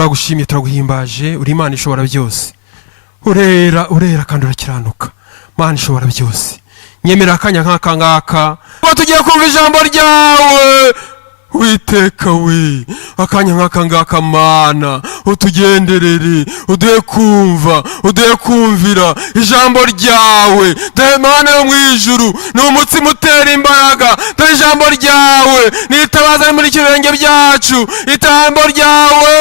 turagushimye turaguhimbaje uri Imana ishobora byose urera kandi urakiranuka Mana ishobora byose nyemera akanya nk'aka ngaka tugiye kumva ijambo ryawe Uiteka we akanya nk'aka ngaka Mana utugenderere uduhe kumva uduhe kumvira ijambo ryawe dahe Mana yo mwijuru ni umutsima utera imbaraga dahe ijambo ryawe nitabaza muri kirenge byacu ijambo ryawe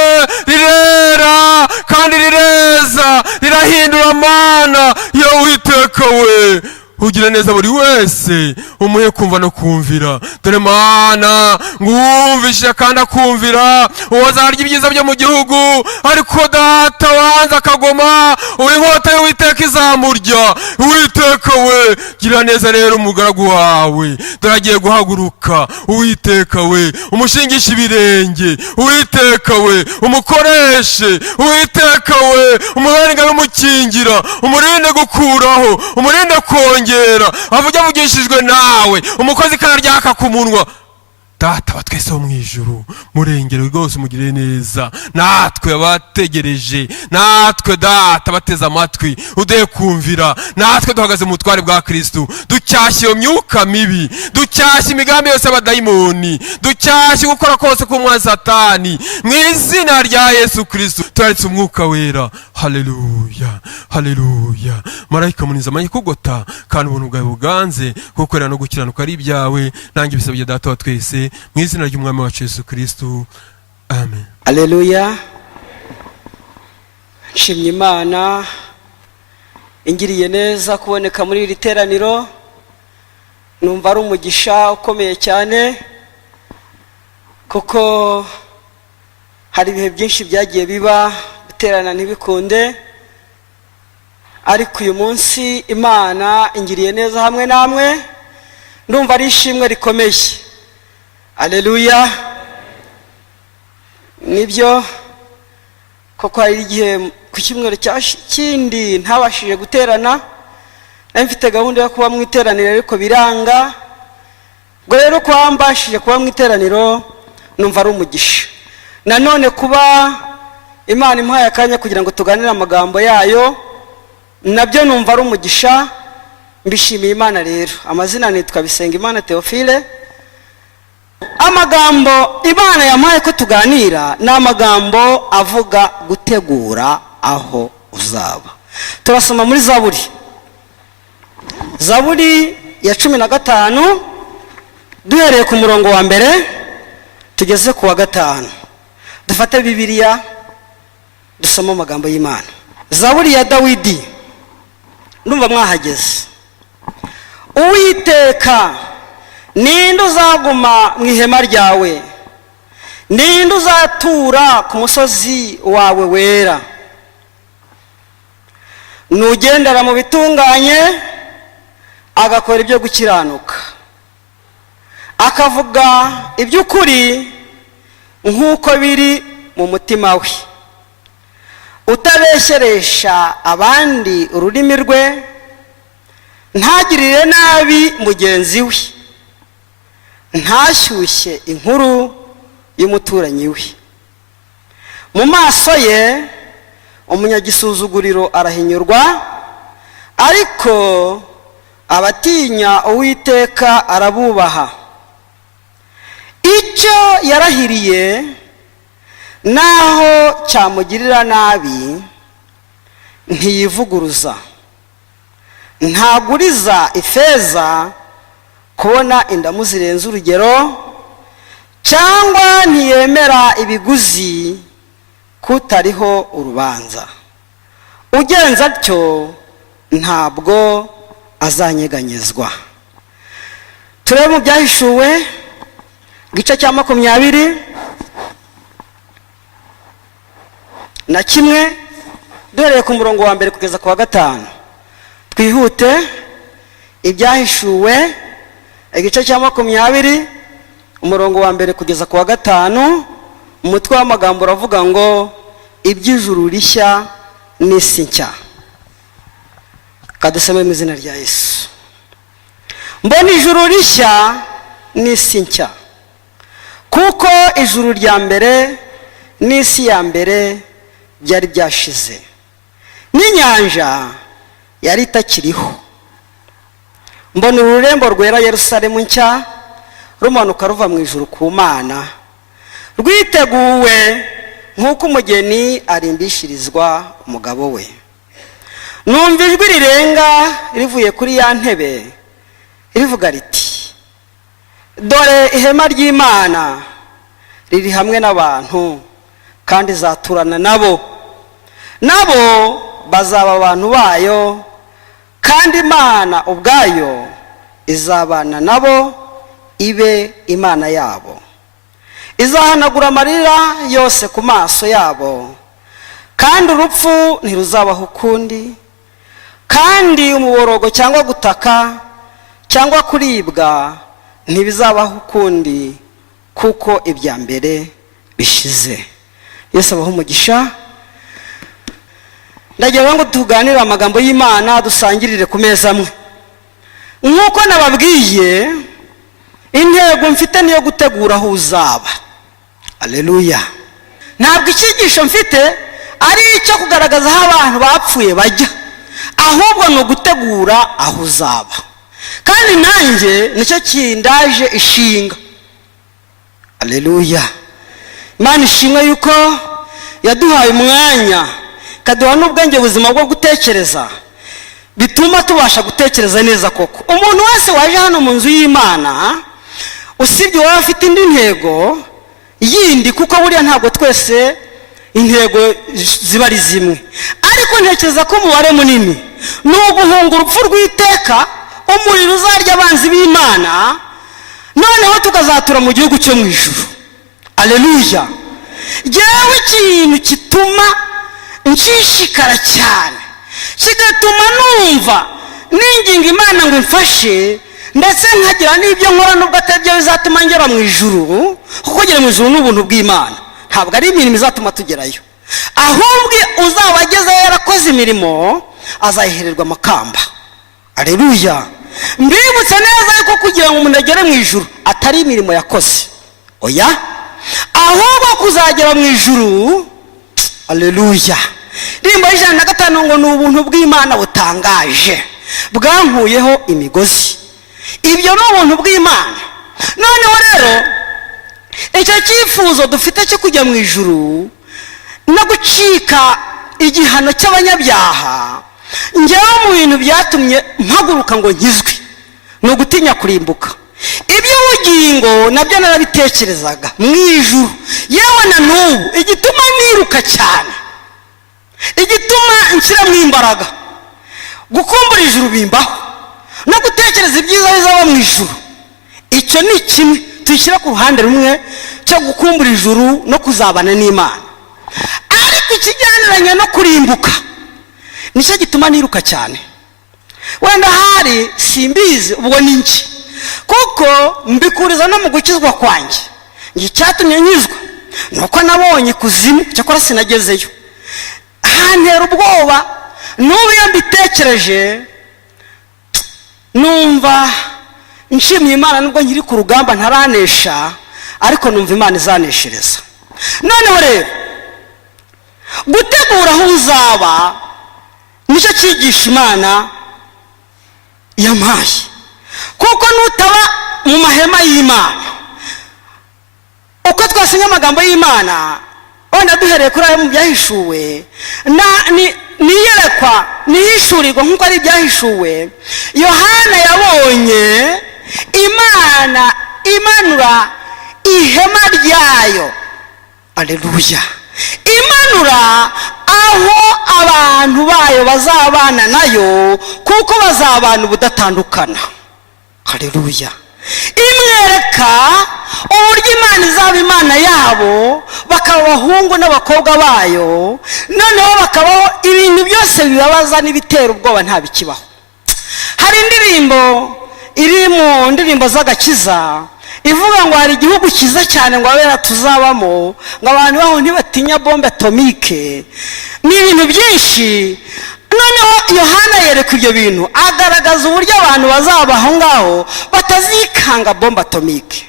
rirera kandi rireza rirahindura Mana yo Uiteka we ugira neza buri wese umuhe kumva no kumvira dore Mana ngumvishe kandi akumvira uwazarya ibyiza byo mu gihugu ariko data wanza akagoma uwinkota y'Uwiteka izamurya Uwiteka we gira neza rero umugaragu wawe dore agiye guhaguruka Uwiteka we umushingisha ibirenge Uwiteka we umukoreshe Uwiteka we umurenga n'umukingira umurinde gukuraho umurinde kongera avugishijwe nawe umukozi kanaryaka ku munwa data wa twese wo mwijuru murengere rwose mugire neza natwe abategereje natwe data bateze amatwi uduhe kumvira natwe duhagaze mu twari bwa Kristo ducyashye iyo myuka mibi ducyashye imigambi yose y'abadayimoni ducyashye gukora kose k'umwana Satani mu izina rya Yesu Kristo turaritse umwuka wera haleluya haleluya marayika muniza amanyi kugota kandi ubuntu bwawe buganze gukorera no gukiranuka ari ibyawe nanjye bisabye data wa twese mu izina ry'umwami wacu Yesu Kristo amen. Haleluya. Nshimye Imana ingiriye neza kuboneka muri iri teraniro, numva ari umugisha ukomeye cyane kuko hari ibihe byinshi byagiye biba guterana ntibikunde, ariko uyu munsi Imana ingiriye neza hamwe namwe, ndumva ari ishimwe rikomeye. Haleluya. Nibyo koko hari igihe ku cyumweru kindi ntabashije guterana, mfite gahunda yo kuba mu iteraniro ariko biranga, ngo rero kuba mbashije kuba mu iteraniro numva ari umugisha. Nanone kuba Imana impaye akanya kugira ngo tuganire amagambo yayo nabyo numva ari umugisha, mbishimiye Imana rero. Amazina nitwa Bisengimana Theophile. Amagambo Imana yampaye ko tuganira ni amagambo avuga gutegura aho uzaba. Turasoma muri Zaburi ya 15 duhereye ku murongo wa mbere tugeze ku wa 5. Dufate Bibiliya dusoma amagambo y'Imana. Zaburi ya Dawidi, ndumva mwahageze. Uwiteka, ninde uzaguma mu ihema ryawe? Ninde uzatura ku musozi wawe wera? Nugendera mu bitunganye, agakora ibyo gukiranuka, akavuga iby'ukuri nk'uko biri mu mutima we, utabeshyeresha abandi ururimi rwe, ntagirire nabi mugenzi we, ntashyushye inkuru y'umuturanyi we. Mu maso ye umunyagisuzuguriro arahinyurwa, ariko abatinya Uwiteka arabubaha. Icyo yarahiriye naho cyamugirira nabi ntiyivuguruza, ntaguriza ifeza kubona indamu zirenze urugero, cyangwa ntiyemera ibiguzi kutariho urubanza. Ugenza atyo ntabwo azanyeganyezwa. Turebe mu byahishuwe igice cya 21 duhereye ku murongo wa mbere kugeza ku wa 5. Twihute. Ibyahishuwe igice cya 20 umurongo wa mbere kugeza ku wa 5, umutwe w'amagambo uravuga ngo iby'ijuru rishya n'isi nshya. Kadusome mu izina rya Yesu. Mbona ijuru rishya n'isi nshya, kuko ijuru rya mbere n'isi ya mbere byari byashize, n'inyanja yari itakiriho. Mbona ururembo rwera Yerusalemu nshya rumanuka ruva mu ijuru ku Mana, rwiteguwe nk'uko umugeni arimbishirizwa umugabo we. Numva ijwi rirenga rivuye kuri ya ntebe rivuga riti, dore ihema ry'Imana riri hamwe n'abantu kandi izaturana nabo, nabo bazaba abantu bayo, kandi Imana ubwayo izabana nabo ibe Imana yabo. Izahanagura amarira yose ku maso yabo, kandi urupfu ntiruzabaho ukundi, kandi umuborogo cyangwa gutaka cyangwa kuribwa ntibizabaho ukundi, kuko ibya mbere bishize. Yesu abaho umugisha. Ndagira ngo tuganire amagambo y'Imana, dusangirire ku meza amwe. Nk'uko nababwiye, intego mfite niyo gutegura aho uzaba. Haleluya. Ntabwo icyigisho mfite ari icyo kugaragaza aho abantu bapfuye bajya, ahubwo ni ugutegura aho uzaba. Kandi nanjye nicyo kindaje ishinga. Haleluya. Imana ishimwe yuko yaduhaye umwanya, kaduha n'ubwenge buzima bwo gutekereza, bituma tubasha gutekereza neza koko. Umuntu wese waje hano mu nzu y'Imana, usibye waba afite indi ntego yindi, kuko buriya ntabwo twese intego ziba ari zimwe, ariko ntekereza ko umubare munini ni uguhunga urupfu rw'iteka, umuriro uzarya abanzi b'Imana, noneho tukazatura mu gihugu cyo mu ijuru. Haleluya. Jewe ikintu kituma nshishikara cyane, kigatuma numva ninginga Imana ngo mfashe, ndetse nkagira n'ibyo nkora nubwo atari byo bizatuma ngera mu ijuru, kuko kugera mu ijuru n'ubuntu bw'Imana, ntabwo ari imirimo izatuma tugerayo, ahubwo uzaba agezeyo yarakoze imirimo azayihererwa amakamba. Haleluya. Mbibutse neza yuko kugira ngo umuntu agere mu ijuru atari imirimo yakoze, oya, ahubwo kuzagera mu ijuru. Haleluya. Rimbo 105 ngo ni ubuntu bw'Imana butangaje bwankuyeho imigozi. Ibyo ni ubuntu bw'Imana. Noneho rero icyo cyifuzo dufite cyo kujya mu ijuru no gucika igihano cy'abanyabyaha, njyewe mu bintu byatumye mpaguruka ngo nkizwe ni ugutinya kurimbuka. Iby'ubugingo nabyo narabitekerezaga mu ijuru, yewe na n'ubu igituma niruka cyane, igituma nshyiramo imbaraga gukumbura ijuru bimbaho, no gutekereza ibyiza bizaba mu ijuru. Icyo ni kimwe tuyishyira ku ruhande rumwe cyo gukumbura ijuru no kuzabana n'Imana, ariko ikijyaniranye no kurimbuka nicyo gituma niruka cyane. Wenda hari simbizi ubwo ni iki, kuko mbikuriza no mu gukizwa kwanjye. Ngi cyatumye nyizwa nuko nabonye kuzimu, cyakora sinagezeyo, hantera ubwoba. N'ubu iyo mbitekereje numva nshimye Imana, nubwo nkiri ku rugamba ntaranesha, ariko numva Imana izaneshereza. Noneho rero gutegura aho uzaba nicyo cyigisha Imana yampaye, kuko nutaba mu mahema y'Imana, uko twasinye amagambo y'Imana, wenda duhereye kuri ayo mu byahishuwe, niyerekwa nihishurirwa nk'uko ari ibyahishuwe. Yohana yabonye Imana imanura ihema ryayo. Haleluya. Imanura aho abantu bayo bazabana nayo, kuko bazabana ubudatandukana. Haleluya. Imwereka uburyo Imana izaba Imana yabo, bakaba abahungu n'abakobwa bayo, noneho bakabaho ibintu byose bibabaza n'ibitera ubwoba nta bikibaho. Hari indirimbo iri mu ndirimbo z'agakiza ivuga ngo hari igihugu cyiza cyane ngo abera tuzabamo, ngo abantu baho ntibatinya bombe atomike, ni ibintu byinshi. Noneho Yohana yereka ibyo bintu, agaragaza uburyo abantu bazaba aho ngaho batazikanga bombe atomike.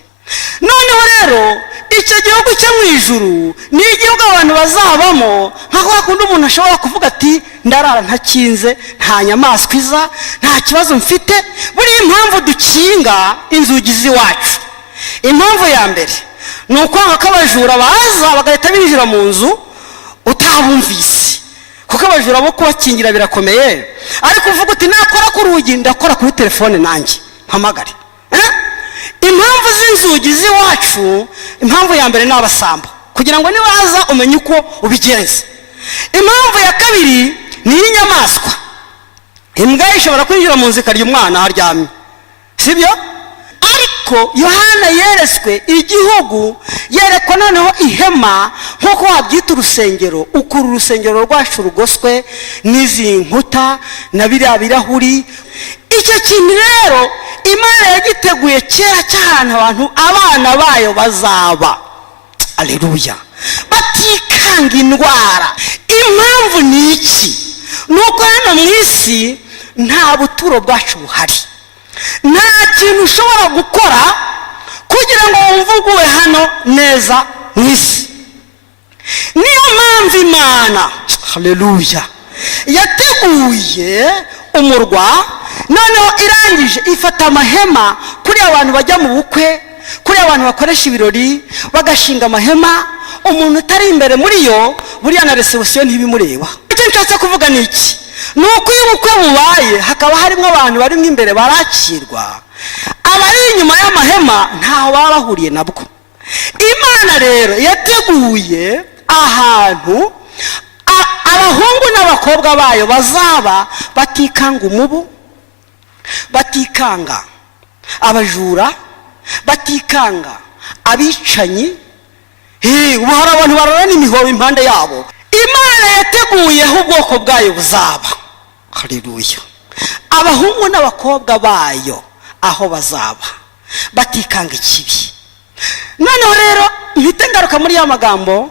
noneho rero icyo gihugu cyo mu ijuru ni igihugu abantu bazabamo nkaho hakunda umuntu ashobora kuvuga ati ndarara ntakinze, nta nyamaswa iza, nta kibazo mfite. buriya impamvu dukinga inzugi z'iwacu, impamvu ya mbere ni ukwanga ko abajura baza bagahita binjira mu nzu utabumvise, kuko abajura bo kubakingira birakomeye. ariko uvuga uti nakora ku rugi ndakora kuri telefone nanjye mpamagare. impamvu z'inzugi z'iwacu, impamvu ya mbere ni abasambo, kugira ngo nibaza umenye uko ubigenza. impamvu ya kabiri ni iy'inyamaswa. imbwa ishobora kwinjira mu nzu ikarya umwana aharyamye, sibyo? ariko yohana yeretswe igihugu, yerekwa noneho ihema, nk'uko wabyita urusengero. ukura urusengero rwacu rugoswe n'izi nkuta na biriya birahuri. icyo kintu rero Imana yagiteguye kera cyane abantu, abana bayo bazaba, aleluya, batikanga indwara. impamvu ni iki? ni uko hano mu isi nta buturo bwacu buhari, nta kintu ushobora gukora kugira ngo wumve uguwe hano neza mu isi. niyo mpamvu Imana, aleluya, yateguye umurwa, noneho irangije ifata amahema kuri abantu bajya mu bukwe, kuri abantu bakoresha ibirori bagashinga amahema. umuntu utari imbere muri yo buriya na resebusiyo ntibimureba. icyo nshatse kuvuga ni iki? ni uko iyo ubukwe bubaye hakaba harimo abantu barimo imbere barakirwa, abari inyuma y'amahema ntaho baba bahuriye nabwo. Imana rero yateguye ahantu abahungu n'abakobwa bayo bazaba batikanga umubu, batikanga abajura, batikanga abicanyi. ubu hari abantu barara n'imihobo impande yabo. Imana yateguyeho ubwoko bwayo buzaba, haleluya, abahungu n'abakobwa bayo aho bazaba batikanga ikibi. noneho rero mpite ngaruka muri ya magambo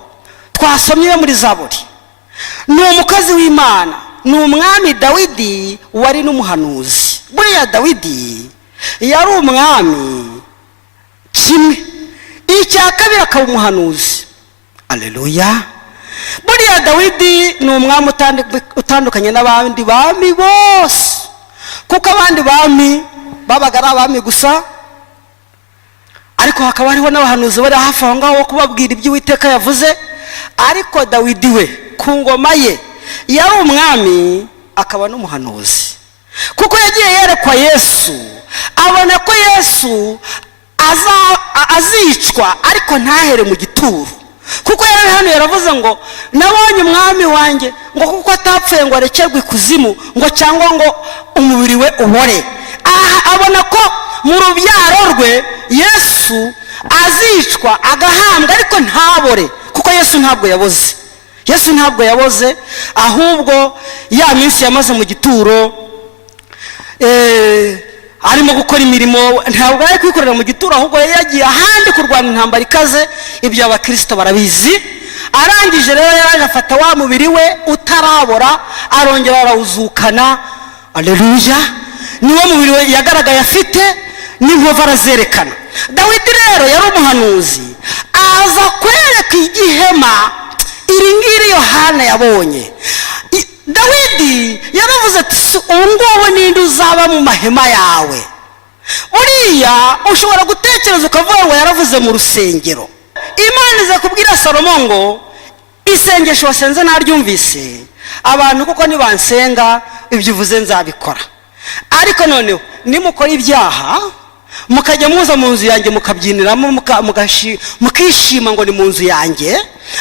twasomye muri Zaburi. ni umukozi w'Imana, ni umwami Dawidi wari n'umuhanuzi. buriya Dawidi yari umwami kimwe, icya kabiri akaba umuhanuzi, aleluya. buriya Dawidi ni umwami utandukanye n'abandi bami bose, kuko abandi bami babaga ari abami gusa, ariko hakaba hariho n'abahanuzi bari hafi aho ngaho kubabwira ibyo Uwiteka yavuze. ariko Dawidi we ku ngoma ye yari umwami akaba n'umuhanuzi, kuko yagiye yerekwa Yesu, abona ko Yesu azicwa ariko ntahere mu gituro, kuko yari hano yaravuze ngo nabonye umwami wanjye ngo kuko atapfuye ngo arekerwe ikuzimu ngo cyangwa ngo umubiri we ubore. abona ko mu rubyaro rwe Yesu azicwa agahambwa ariko ntabore, kuko Yesu ntabwo yaboze. Yesu ntabwo yaboze, ahubwo ya minsi yamaze mu gituro arimo gukora imirimo, ntabwo ari kwikorera mu gituro, ahubwo yari yagiye ahandi kurwana intambara ikaze. ibyo abakristo barabizi. arangije rero yaraje afata wa mubiri we utarabora, arongera arawuzukana, aleluya. niwo mubiri we yagaragaye afite, n'inkovu arazerekana. Dawidi rero yari umuhanuzi, aza kwereka igihema iri ngiri Yohana yabonye. Dawidi yaravuze ati ubu ngubu ninde uzaba mu mahema yawe? buriya ushobora gutekereza ukavuga ngo yaravuze mu rusengero. Imana iza kubwira Salomo ngo isengesho wasenze naryumvise, abantu kuko nibansenga ibyo uvuze nzabikora. ariko noneho nimukora ibyaha mukajya muza mu nzu yanjye mukabyiniramo mukishima ngo ni mu nzu yanjye,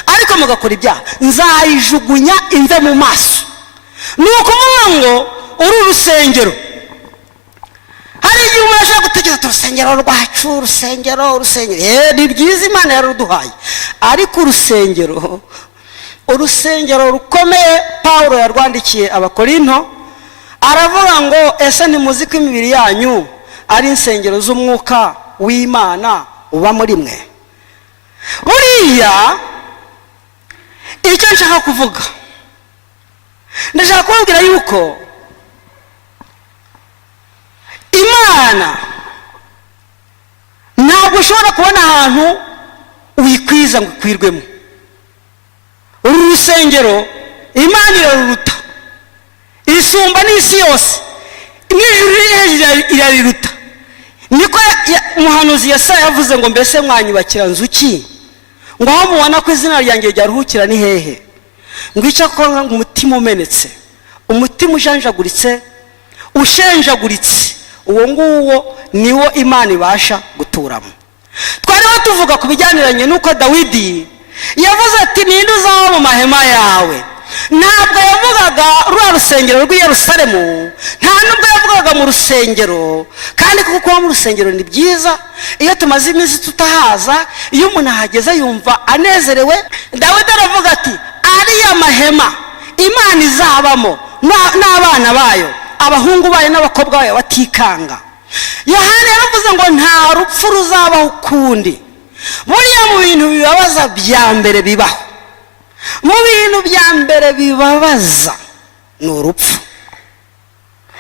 ariko mugakora ibyaha nzayijugunya imve mu maso. ni ukuvuga ngo uru rusengero, hari igihe umuntu ashobora gutekereza urusengero rwacu, urusengero ni ryiza, Imana yaruduhaye, ariko urusengero rukomeye Pawulo yarwandikiye Abakorinto, aravuga ngo ese ntimuzi ko imibiri yanyu ari insengero z'umwuka w'Imana uba muri mwe? buriya icyo nshaka kuvuga, ndashaka kubabwira yuko Imana ntabwo ntabwo ushobora kubona ahantu uyikwiza ngo ikwirwemo. uru rusengero Imana iraruruta, isumba n'isi yose, n'ijuru riri hejuru irariruta. Niko umuhanuzi Yesaya yavuze ngo mbese mwanyubakira nzu ki, ngo aho mubona ko izina ryanjye ryaruhukira ni hehe? Ngo icyo akora umutima umenetse, umutima ujanjaguritse, ushenjaguritse, uwo nguwo niwo Imana ibasha guturamo. Twariho tuvuga ku bijyaniranye n'uko Dawidi yavuze ati ninde uzaba mu mahema yawe. Ntabwo yavugaga rwa rusengero rw'i Yerusalemu, nta nubwo yavugaga mu rusengero, kandi kuko kuba mu rusengero ni byiza. Iyo tumaze iminsi tutahaza, iyo umuntu ahageze yumva anezerewe. Dawidi aravuga ati ariya mahema Imana izabamo n'abana bayo, abahungu bayo n'abakobwa bayo batikanga. Yohana yaravuze ngo nta rupfu ruzabaho ukundi. Buriya mu bintu bibabaza bya mbere bibaho, mu bintu bya mbere bibabaza ni urupfu.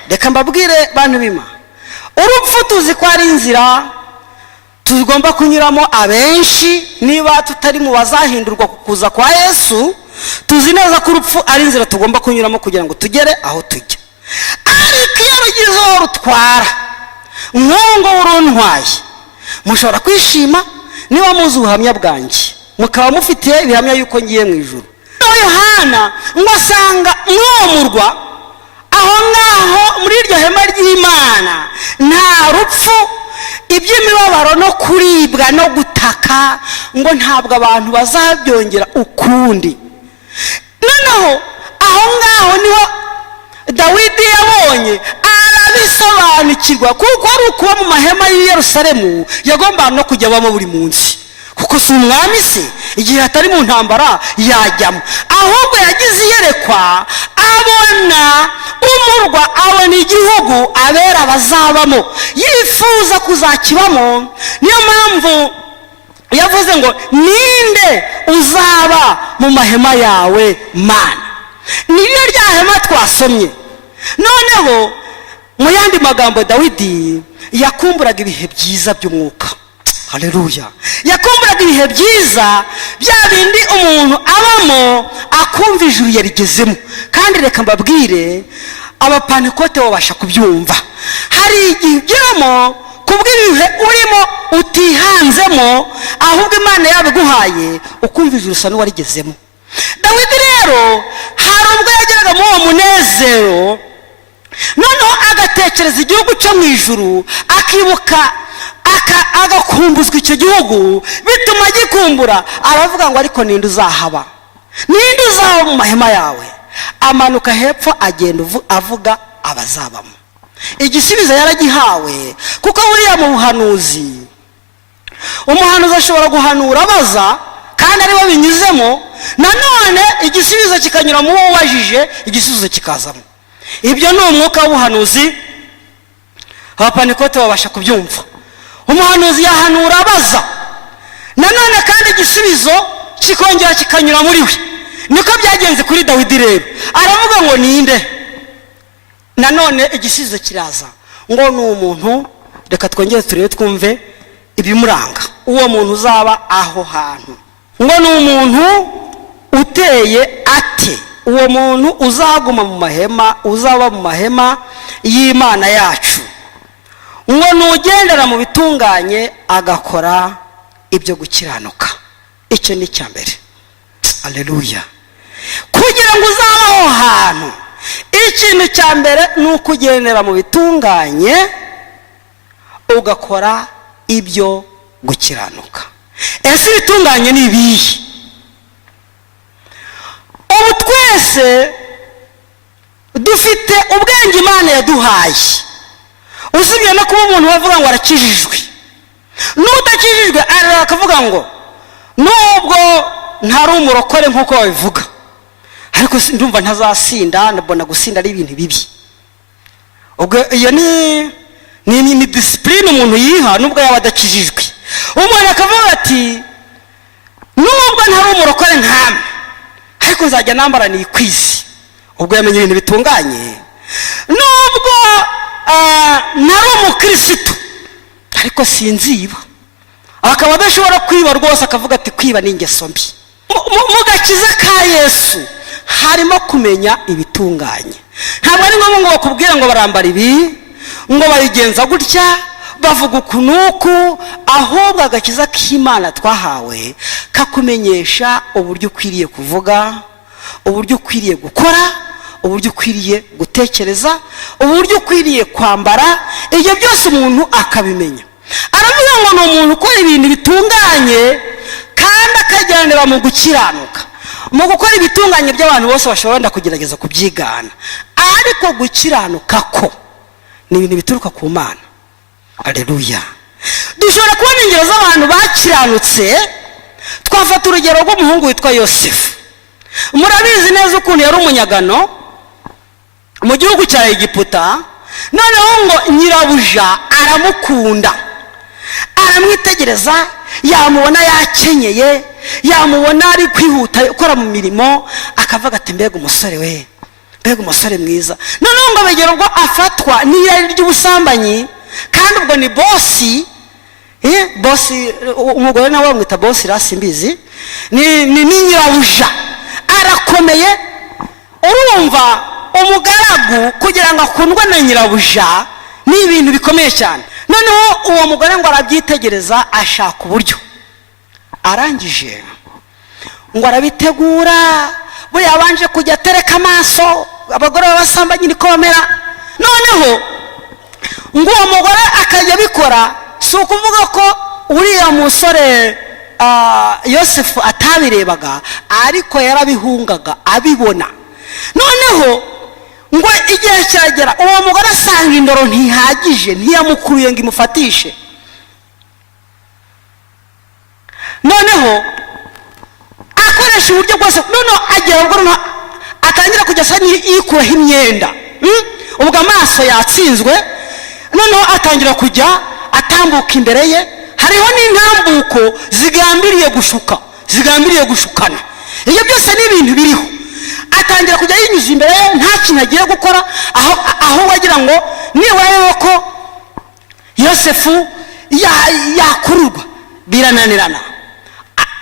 Reka mbabwire bantu bima, urupfu tuzi ko ari inzira tugomba kunyuramo abenshi. Niba tutari mu bazahindurwa kuza kwa Yesu, tuzi neza ko urupfu ari inzira tugomba kunyuramo kugira ngo tugere aho tujya. Ariko iyo rugizeho rutwara nk'uwo uruntwaye, mushobora kwishima niba muzi ubuhamya bwanjye, mukaba mufitiye ibihamya yuko ngiye mu ijuru. Yohana ngo asanga mwomurwa aho ngaho muri iryo hema ry'Imana nta rupfu, iby'imibabaro no kuribwa no gutaka ngo ntabwo abantu bazabyongera ukundi. Noneho aho ngaho niho Dawidi yabonye arabisobanukirwa, kuko ari ukuba mu mahema y'i Yerusalemu yagombaga no kujya abamo buri munsi, kuko si umwami se igihe atari mu ntambara yajyamo. Ahubwo yagize iyerekwa, abona umurwa, abona igihugu abera bazabamo, yifuza kuzakibamo. Niyo mpamvu yavuze ngo ninde uzaba mu mahema yawe Mana. Niryo rya hema twasomye. Noneho mu yandi magambo Dawidi yakumburaga ibihe byiza by'umwuka. Haleluya. Yakumburaga ibihe byiza bya bindi umuntu abamo akumva ijuru yarigezemo. Kandi reka mbabwire, abapantekote babasha kubyumva. Hari igihe ugeramo kubw'ibihe urimo utihanzemo, ahubwo Imana yabiguhaye ukumva ijuru usa n'uwarigezemo. Dawidi rero hari ubwo yageraga muri uwo munezero, noneho agatekereza igihugu cyo mu ijuru, akibuka agakumbuzwa icyo gihugu, bituma agikumbura. Aravuga ngo ariko ninde uzahaba, ninde uzaba mu mahema yawe? Amanuka hepfo agenda avuga abazabamo. Igisubizo yaragihawe, kuko buriya mu buhanuzi umuhanuzi ashobora guhanura abaza kandi aribo binyuzemo, nanone igisubizo kikanyura mu wo wajije, igisubizo kikazamo. Ibyo ni umwuka w'ubuhanuzi, abapantekote babasha kubyumva. Umuhanuzi yahanura abaza, nanone kandi igisubizo kikongera kikanyura muri we. Niko byagenze kuri Dawidi rero. Aravuga ngo ninde, nanone igisubizo kiraza ngo ni umuntu. Reka twongere turebe twumve ibimuranga uwo muntu uzaba aho hantu. Ngo ni umuntu uteye ate, uwo muntu uzaguma mu mahema, uzaba mu mahema y'Imana yacu. Ngo nugendera mu bitunganye, agakora ibyo gukiranuka. Icyo ni cya mbere. Haleluya. Kugira ngo uzabe aho hantu, ikintu cya mbere ni ukugendera mu bitunganye, ugakora ibyo gukiranuka. Ese ibitunganye ni ibihe? Ubu twese dufite ubwenge Imana yaduhaye, usibye no kuba umuntu bavuga ngo arakijijwe. N'udakijijwe akavuga ngo nubwo ntari umurokore nk'uko babivuga, ariko ndumva ntazasinda, ndabona gusinda ari ibintu bibi. Ubwo iyo ni discipline umuntu yiha nubwo yaba adakijijwe. Umuntu akavuga ati nubwo ntari umurokore nk'amwe, ariko nzajya nambara nikwizi. Ubwo yamenye ibintu bitunganye. Nubwo ntari umukristo, ariko sinziba. akaba adashobora kwiba rwose, akavuga ati kwiba ni ingeso mbi. Mu gakiza ka Yesu harimo kumenya ibitunganye. Ntabwo ari ngombwa ngo bakubwire ngo barambara ibi, ngo bayigenza gutya, bavuga ukunuku, ahubwo agakiza k'Imana twahawe kakumenyesha uburyo ukwiriye kuvuga, uburyo ukwiriye gukora, uburyo ukwiriye gutekereza, uburyo ukwiriye kwambara. Ibyo byose umuntu akabimenya. Aravuga ngo ni umuntu ukora ibintu bitunganye kandi akagendera mu gukiranuka. Mu gukora ibitunganye by'abantu bose bashobora kugerageza kubyigana, ariko gukiranuka ko ni ibintu bituruka ku Mana. Haleluya. Dushobora kubona ingero z'abantu bakiranutse. Twafata urugero rw'umuhungu witwa Yosefu. Murabizi neza ukuntu yari umunyagano mu gihugu cya Egiputa. Noneho ngo nyirabuja aramukunda, aramwitegereza, yamubona yakenyeye, yamubona ari kwihuta ukora mu mirimo, akavuga ati mbega umusore we, mbega umusore mwiza. Noneho ngo abegera ubwo afatwa n'irari ry'ubusambanyi, kandi ubwo ni bosi, bosi, umugore nawe bamwita bosi, rasimbizi, ni nyirabuja arakomeye. Urumva umugaragu kugira ngo akundwe na nyirabuja ni ibintu bikomeye cyane. Noneho uwo mugore ngo arabyitegereza, ashaka uburyo. Arangije ngo arabitegura, buriya abanje kujya atereka amaso, abagore b'abasambanyi niko bamera. Noneho ngo uwo mugore akajya abikora. Si ukuvuga ko uriya musore Yosefu atabirebaga, ariko yarabihungaga abibona. Noneho ngo igihe kiragera, uwo mugore asanga indoro ntihagije, ntiyamukuruye ngo imufatishe. Noneho akoresha uburyo bwose. Noneho agera ubwo atangira kujya asa n'ikuraho imyenda, ubwo amaso yatsinzwe. Noneho atangira kujya atambuka imbere ye. Hariho n'intambuko zigambiriye gushuka, zigambiriye gushukana. Ibyo byose ni ibintu biriho. Atangira kujya yinyuza imbere ye, nta kintu agiye gukora, aho wagira ngo niba ko Yosefu yakururwa, birananirana.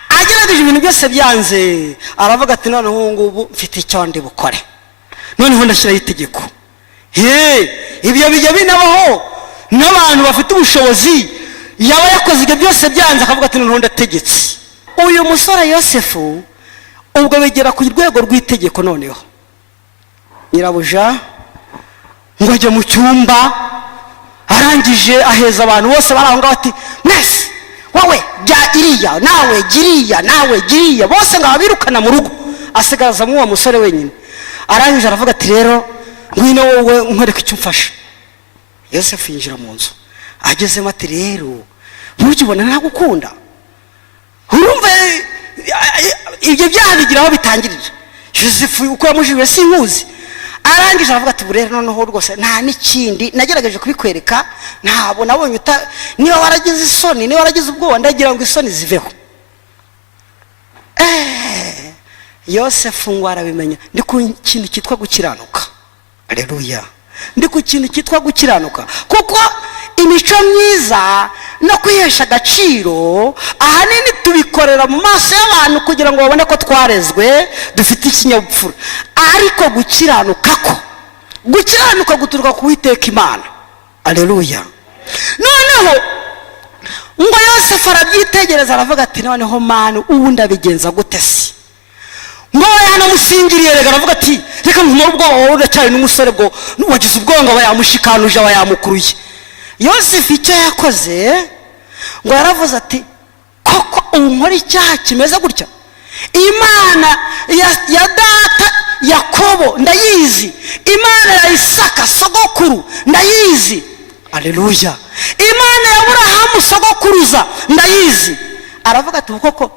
Agerageje ibintu byose byanze, aravuga ati noneho ngubu mfite icyo ndi bukore, noneho ndashyiraho itegeko. Ibyo bijya binabaho n'abantu bafite ubushobozi. Yaba yakoze ibyo byose byanze, akavuga ati noneho ndategetse. Uyu musore Yosefu ubwo bigera ku rwego rw'itegeko. Noneho nyirabuja ngo ajya mu cyumba, arangije aheza abantu bose bari aho ngaho ati mwese, wowe jya iriya, nawe giriya, nawe giriya, bose ngo abirukana mu rugo, asigaza uwo musore wenyine. Arangije aravuga ati rero ngwino wowe nkwereke icyo umfasha. Yosefu yinjira mu nzu, agezemo ati rero ntugibona ntagukunda. Urumva ibyo byaha bigira aho bitangirira. Yosefu uko yamujije sinkuzi. Arangije aravuga ati burere noneho rwose nta n'ikindi nagerageje kubikwereka, ntabwo nabonye niba waragize isoni, niba waragize ubwoba, ndagira ngo isoni ziveho. Yosefu ngo arabimenya. Ndi ku kintu cyitwa gukiranuka. Haleluya. Ndi ku kintu cyitwa gukiranuka, kuko imico myiza no kwihesha agaciro ahanini tubikorera mu maso y'abantu kugira ngo babone ko twarezwe, dufite ikinyabupfura. Ariko gukiranuka guturuka ku Uwiteka Imana. Haleluya. Noneho ngo Yosefu arabyitegereza, aravuga ati noneho Mana, ubu ndabigenza gute se? Ngo yanamusingiriye, rega aravuga ati reka nkumure ubwoba, wowe uracyari n'umusore bwo wagize ubwoba ngo bayamushikanuje, bayamukuruye. Yosefu icyo yakoze ngo yaravuze ati koko ubu nkora icyaha kimeze gutya? Imana ya data Yakobo ndayizi, Imana ya Isaka sogokuru ndayizi. Haleluya. Imana ya Aburahamu sogokuruza ndayizi. Aravuga ati koko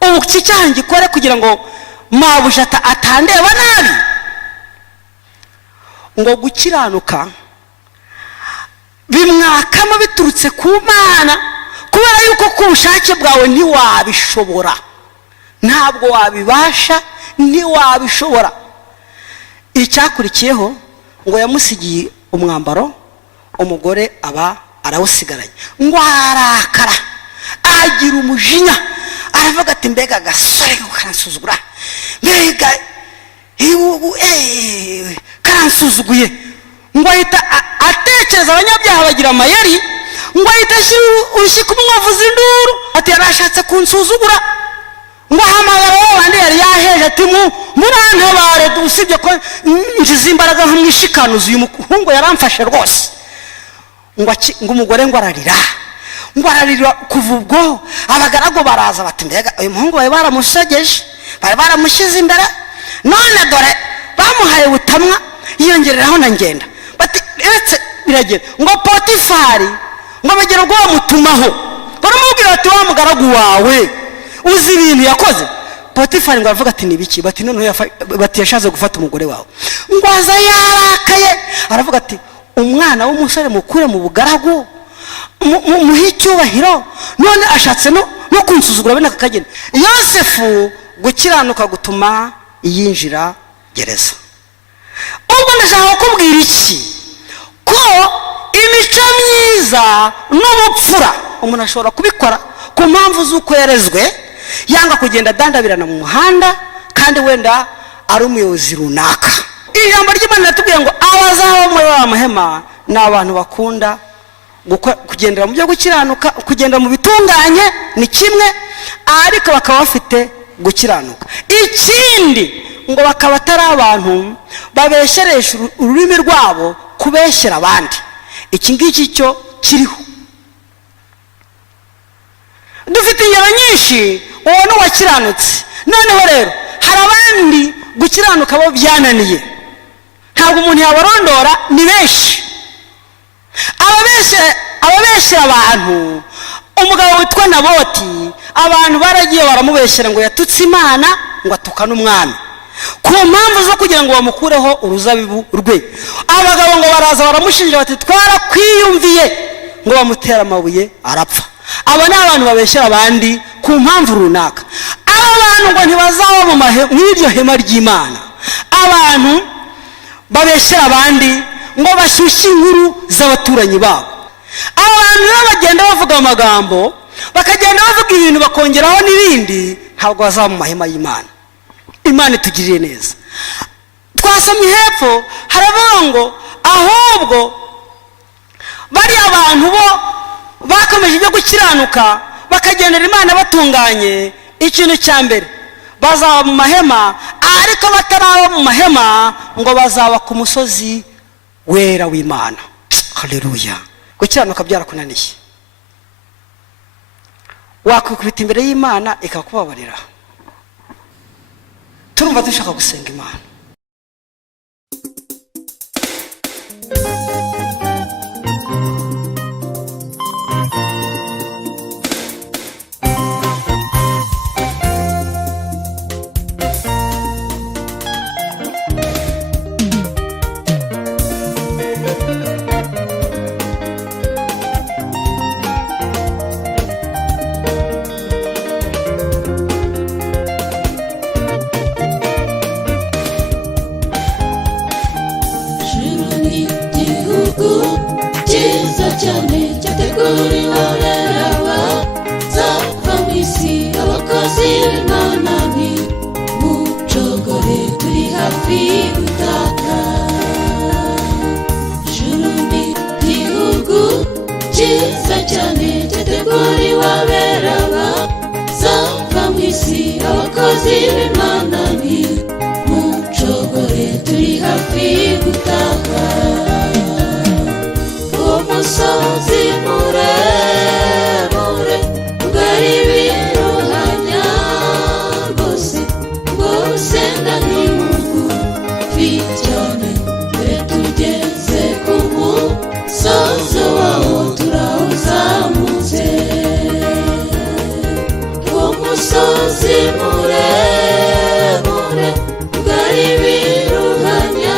ubu iki cyaha ngikore kugira ngo mabuja atandeba nabi? Ngo gukiranuka bimwakamo biturutse ku Mana, kubera yuko ku bushake bwawe ntiwabishobora, ntabwo wabibasha, ntiwabishobora. Icyakurikiyeho ngo yamusigiye umwambaro, umugore aba arawusigaranye. Ngo arakara agira umujinya, aravuga ati mbega agasore karansuzugura, mbega karansuzuguye. ngo ahita atekereza abanyabyaha bagira amayeri, ngo ahita ashyira urushyi ku munwa avuza induru ati yarashatse kunsuzugura. ngo ahamagara wabandi yari yaheje ati murantabare, usibye ko ngize imbaraga nk'umwishikanuzi, uyu muhungu yaramfashe rwose. ngo umugore ngo ararira, ngo ararira. kuva ubwo abagaragu baraza bati mbega uyu muhungu bari baramusogeje, bari baramushyize imbere, none dore bamuhaye ubutamwa yiyongereraho na ngenda. bati uretse biragera ngo Potifari ngo bagera ubwo bamutumaho, baramubwira bati wa mugaragu wawe uzi ibintu yakoze. Potifari ngo aravuga ati nibiki? bati none bati yashaze gufata umugore wawe. ngo aza yarakaye, aravuga ati umwana w'umusore mukure mu bugaragu, muhe icyubahiro, none ashatse no kunsuzugura bene aka kageni. Yosefu gukiranuka gutuma yinjira gereza. ubwo ndashaka kukubwira iki? ko imico myiza n'ubupfura umuntu ashobora kubikora ku mpamvu z'uko yarezwe, yanga kugenda dandabirana mu muhanda kandi wenda ari umuyobozi runaka. ijambo ry'Imana riratubwiye ngo abazaba muri wa mahema ni abantu bakunda kugendera mu byo gukiranuka, kugenda mu bitunganye ni kimwe, ariko bakaba bafite gukiranuka. ikindi ngo bakaba atari abantu babeshyeresha ururimi rwabo kubeshyera abandi. iki ngiki cyo kiriho. dufite ingero nyinshi, uwo ni uwakiranutse. noneho rero hari abandi gukiranuka bo byananiye, ntabwo umuntu yabarondora, ni benshi. ababeshyera abantu, umugabo witwa Naboti, abantu baragiye baramubeshyera ngo yatutse Imana, ngo atuka n'umwami, ku mpamvu zo kugira ngo bamukureho uruzabibu rwe. abagabo ngo baraza baramushinja bati twarakwiyumviye, ngo bamutera amabuye arapfa. aba ni abantu babeshyera abandi ku mpamvu runaka. aba bantu ngo ntibazaba mu iryo hema ry'Imana. abantu babeshyera abandi ngo bashyushye inkuru z'abaturanyi babo. aba bantu rero bagenda bavuga amagambo, bakagenda bavuga ibintu bakongeraho n'ibindi, ntabwo bazaba mu mahema y'Imana. Imana itugirire neza. twasomye hepfo haravuga ngo ahubwo bari abantu bo bakomeje ibyo gukiranuka bakagendera Imana batunganye. ikintu cya mbere, bazaba mu mahema, ariko bataraba mu mahema ngo bazaba ku musozi wera w'Imana. Haleluya. gukiranuka byarakunaniye, wakwikubita imbere y'Imana ikakubabarira. turumva dushaka gusenga Imana. Mure, ugari biruhanya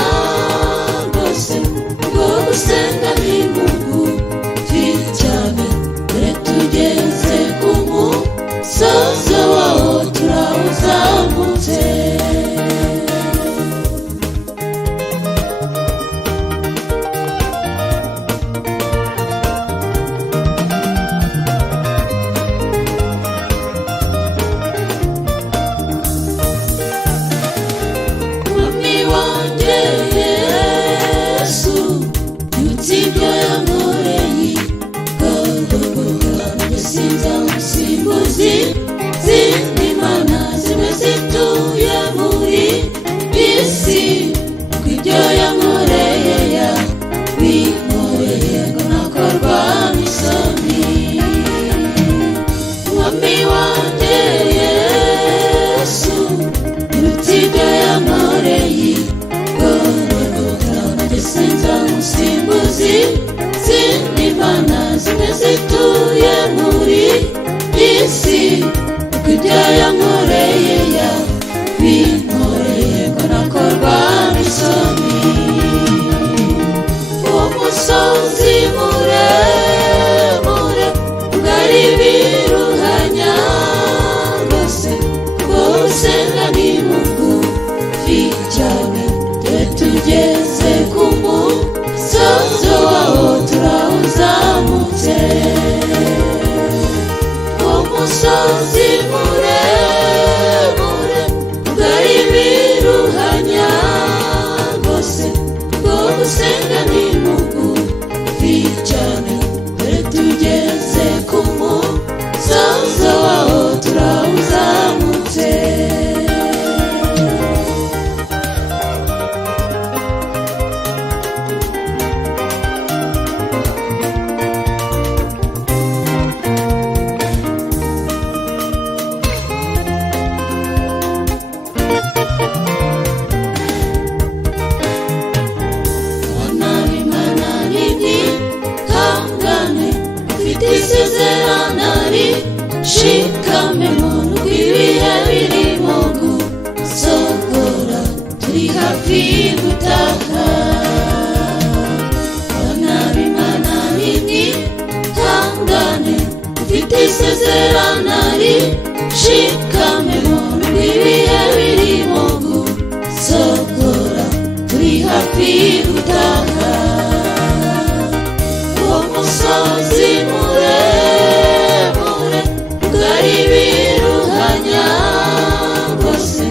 tugeze ku musozo wawo turawuzamutse umusozi muremure ugari biruhanya rwose bwo gusenga ni mugufi cyane dore tugeze ku musozo wawo turawuzamutse shikame muntu rw'ibihe birimo gusogora turi hafi gutaha abana b'Imana nimwihangane ufite isezerano shikame muntu rw'ibihe birimo gusogora turi hafi gutaha uwo musozi muremure ugari biruhanya rwose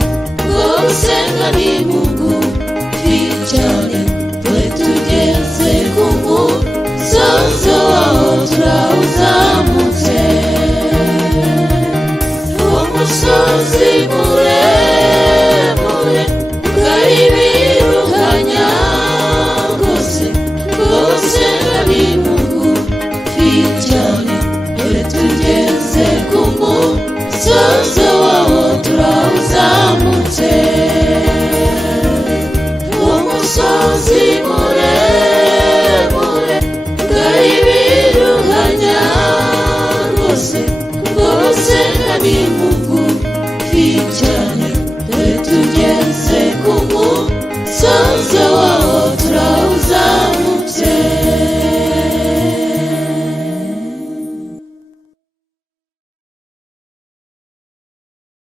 bwo gusenga ni mugufi cyane dore tugeze ku musozo wawo turawuzamutse uwo musozi muremure ugari biruhanya rwose bwo gusenga ni mugufi cyane dore tugeze ku musozo wawo turawuzamutse uwo musozi